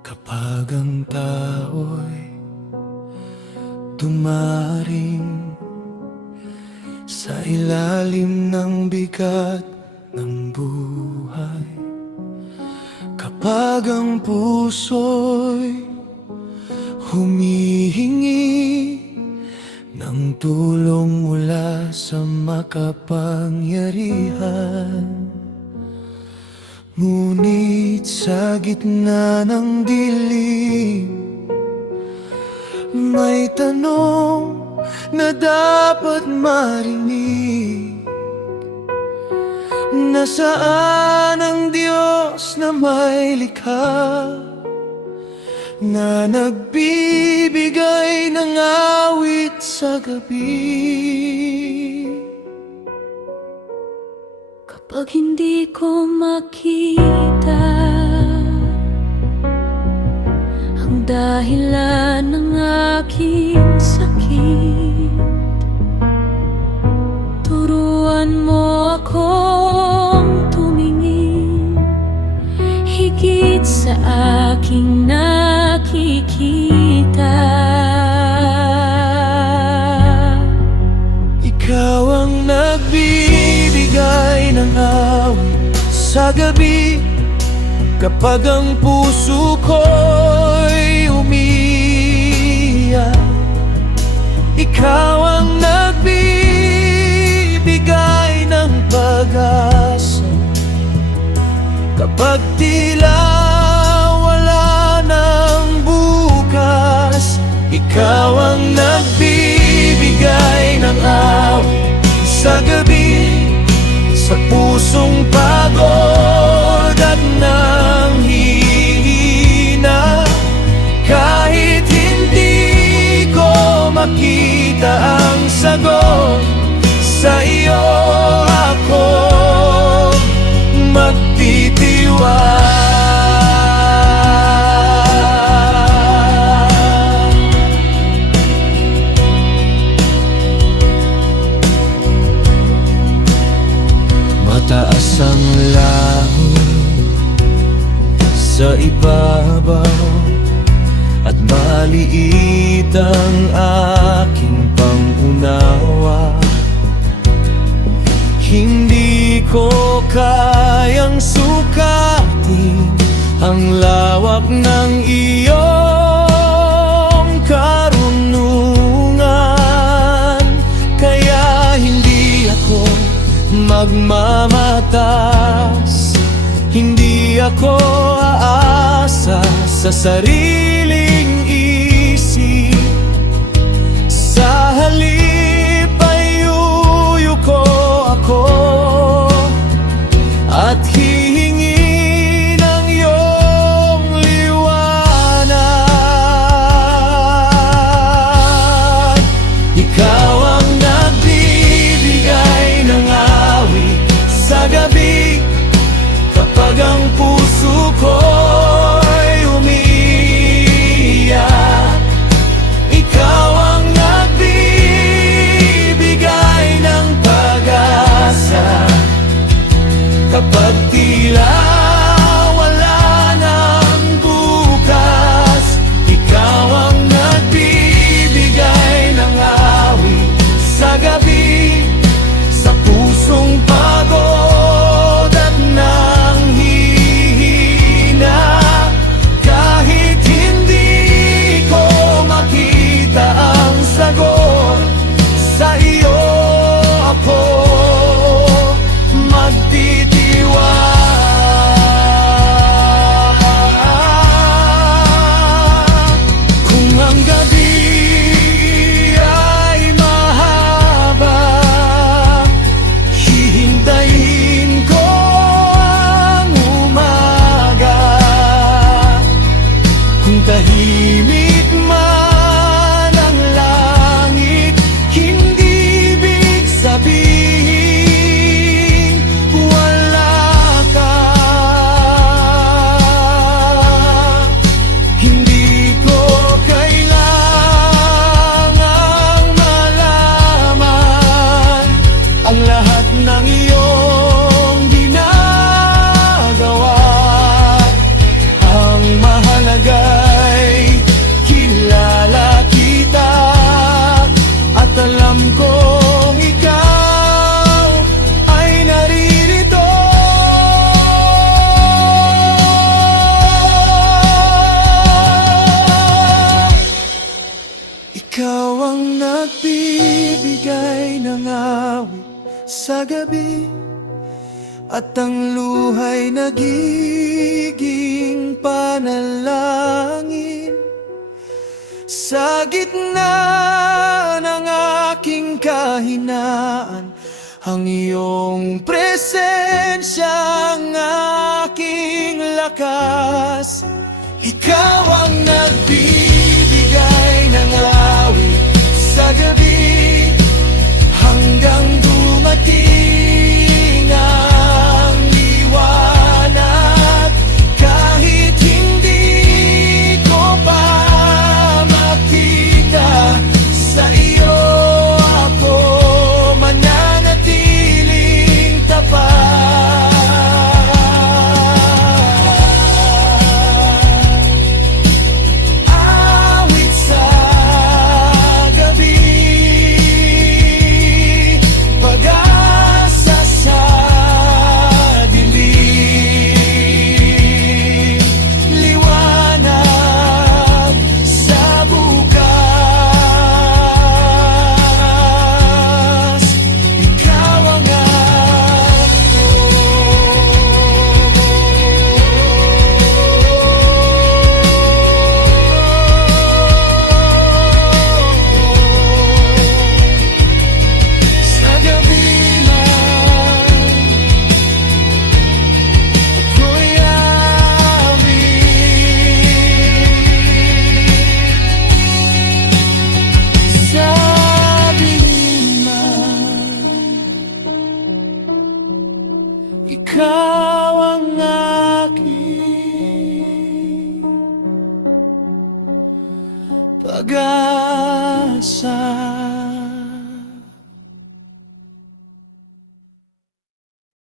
Kapag ang tao'y tumaring sa ilalim ng bigat ng buhay, kapag ang puso'y humihingi ng tulong mula sa makapangyarihan, ngunit sa gitna ng dilim, may tanong na dapat marinig: nasaan ang Diyos na may likha, na nagbibigay ng awit sa gabi? Kapag hindi ko makita ang dahilan ng aking sakit, turuan mo akong tumingin higit sa aking nakikita. Ikaw ang nagbibigay ng awit sa gabi, kapag ang puso ko'y umiiyak. Ikaw ang nagbibigay ng pag-asa, kapag tila wala ng bukas. Ikaw ang nagbibigay ng awit sa gabi, sa pusong pagod at nanghihina. Kahit hindi ko makita ang sagot, sa iyo ako magtitiwala. Mataas ang langit sa ibabaw, at maliit ang aking pangunawa. Hindi ko kayang sukatin ang lawak ng iyong karunungan, kaya hindi ako magmamatas, hindi ako aasa sa sariling isip. Sa halip ay uyuko ako at hihingi ng iyong liwanag. Ikaw ang nagbibigay ng awit sa gabi, kapag ang puso ko'y umiiyak. sa gabi, at ang luha'y nagiging panalangin. Sa gitna ng aking kahinaan, ang iyong presensya ang aking lakas. Ikaw ang nagbibigay ng awit sa gabi, hanggang dumating ang liwanag. Kahit hindi ko pa makita, sa iyo ako mananatiling tapat. Awit sa gabi, pag-asa sa dilim, liwanag sa bukas. Ikaw ang ako. Sa gabi man, ako'y awit. Sa dilim man, ikaw ang aking pag-asa.